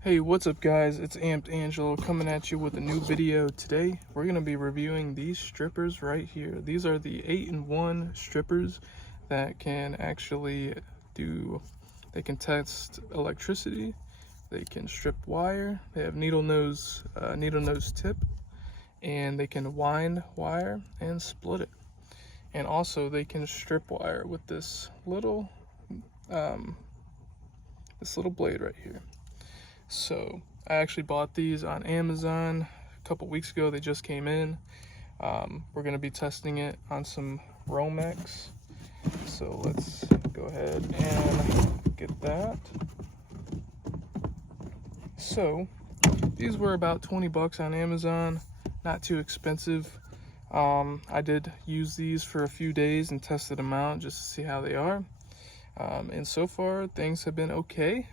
Hey, what's up guys? It's Amped Angelo coming at you with a new video. Today we're going to be reviewing these strippers right here. These are the 8-in-1 strippers that can actually they can test electricity, they can strip wire, they have needle nose tip, and they can wind wire and split it. And also they can strip wire with this little blade right here. So I actually bought these on Amazon a couple weeks ago. They just came in. We're going to be testing it on some Romex. So let's go ahead and get that. So these were about 20 bucks on Amazon, not too expensive. I did use these for a few days and tested them out just to see how they are. And so far things have been okay.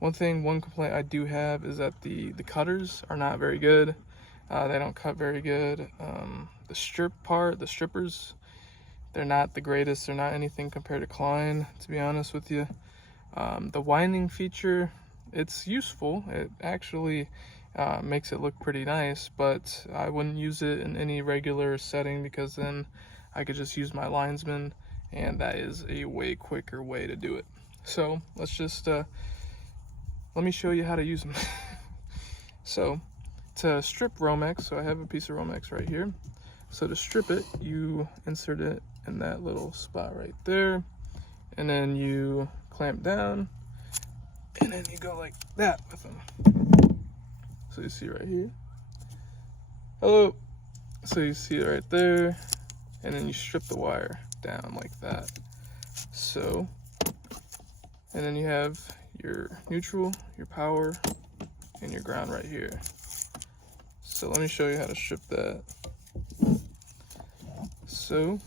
One complaint I do have is that the cutters are not very good. They don't cut very good. The strippers, they're not the greatest. They're not anything compared to Klein, to be honest with you. The winding feature, it's useful. It actually makes it look pretty nice, but I wouldn't use it in any regular setting because then I could just use my linesman, and that is a way quicker way to do it. So let's just let me show you how to use them. So to strip Romex, so I have a piece of Romex right here. So to strip it, you insert it in that little spot right there, and then you clamp down, and then you go like that with them. So you see right here. Hello. So you see it right there, and then you strip the wire down like that. So, and then you have your neutral, your power, and your ground right here. So let me show you how to strip that. So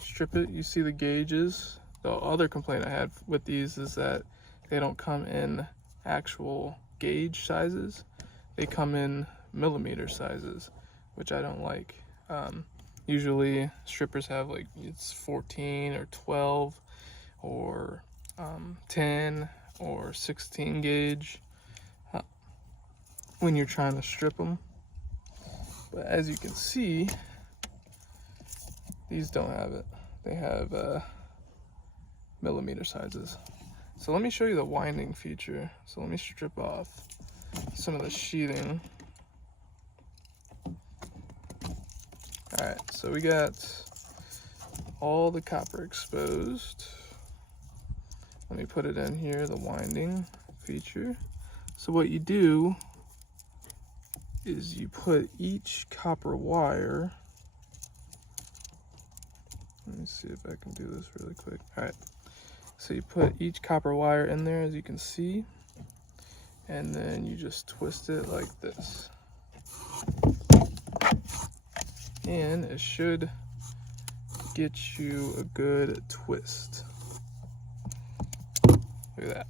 strip it, you see the gauges. The other complaint I had with these is that they don't come in actual gauge sizes. They come in millimeter sizes, which I don't like. Usually strippers have like it's 14 or 12 or 10 or 16 gauge when you're trying to strip them. But as you can see, these don't have it. They have millimeter sizes. So let me show you the winding feature. So let me strip off some of the sheathing. Alright, so we got all the copper exposed. Let me put it in here, the winding feature. So what you do is you put each copper wire, let me see if I can do this really quick. All right, so you put each copper wire in there, as you can see, and then you just twist it like this. And it should get you a good twist. Look at that.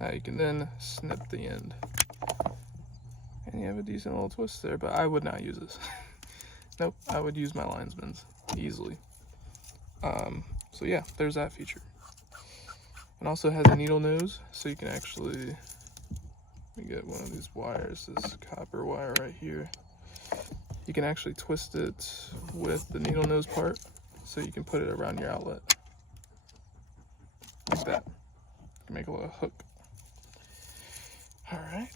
Now you can then snip the end. And you have a decent little twist there, but I would not use this. Nope, I would use my linesman's easily. So yeah, there's that feature. It also has a needle nose, so you can actually, let me get one of these wires, this copper wire right here. You can actually twist it with the needle nose part, so you can put it around your outlet. Like that. You can make a little hook. Alright.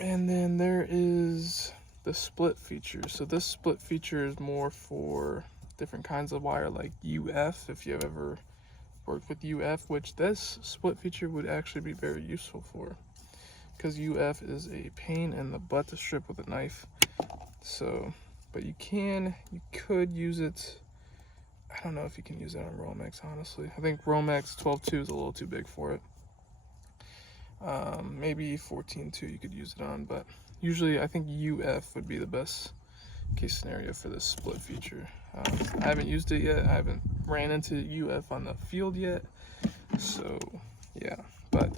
And then there is the split feature. So this split feature is more for different kinds of wire, like UF, if you've ever worked with UF, which this split feature would actually be very useful for, because UF is a pain in the butt to strip with a knife. So, but you could use it. I don't know if you can use it on Romex, honestly. I think Romex 12.2 is a little too big for it. Maybe 14.2 you could use it on, but usually I think UF would be the best case scenario for this split feature. I haven't used it yet. I haven't ran into UF on the field yet, so yeah. But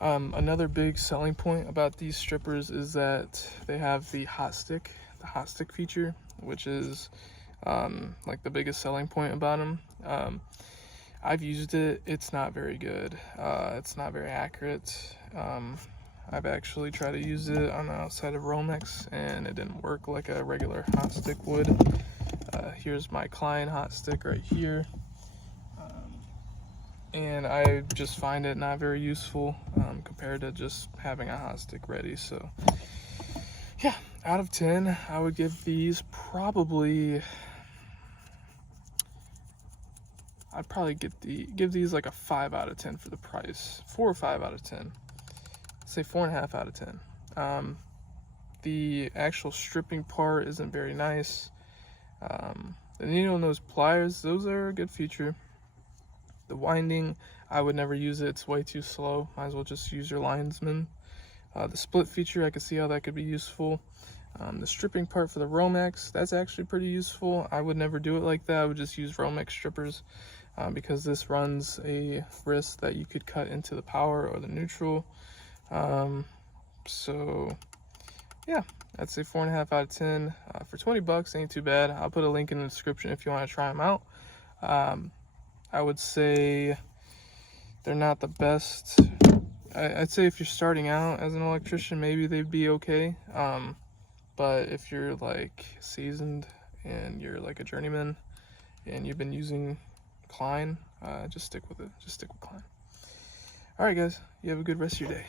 another big selling point about these strippers is that they have the hot stick feature, which is like the biggest selling point about them. I've used it. It's not very good. It's not very accurate. I've actually tried to use it on the outside of Romex, and it didn't work like a regular hot stick would. Here's my Klein hot stick right here. And I just find it not very useful compared to just having a hot stick ready. So yeah, out of 10, I would give these probably, I'd probably give these like a 5 out of 10 for the price. 4 or 5 out of 10. Say 4.5 out of 10. The actual stripping part isn't very nice. The needle nose pliers, those are a good feature. The winding, I would never use it. It's way too slow. Might as well just use your linesman. The split feature, I could see how that could be useful. The stripping part for the Romex, that's actually pretty useful. I would never do it like that. I would just use Romex strippers because this runs a wrist that you could cut into the power or the neutral. So yeah, I'd say 4.5 out of 10. For 20 bucks, ain't too bad. I'll put a link in the description if you want to try them out. I would say they're not the best. I'd say if you're starting out as an electrician, maybe they'd be okay. But if you're like seasoned and you're like a journeyman and you've been using Klein, just stick with it. Just stick with Klein. All right, guys, you have a good rest of your day.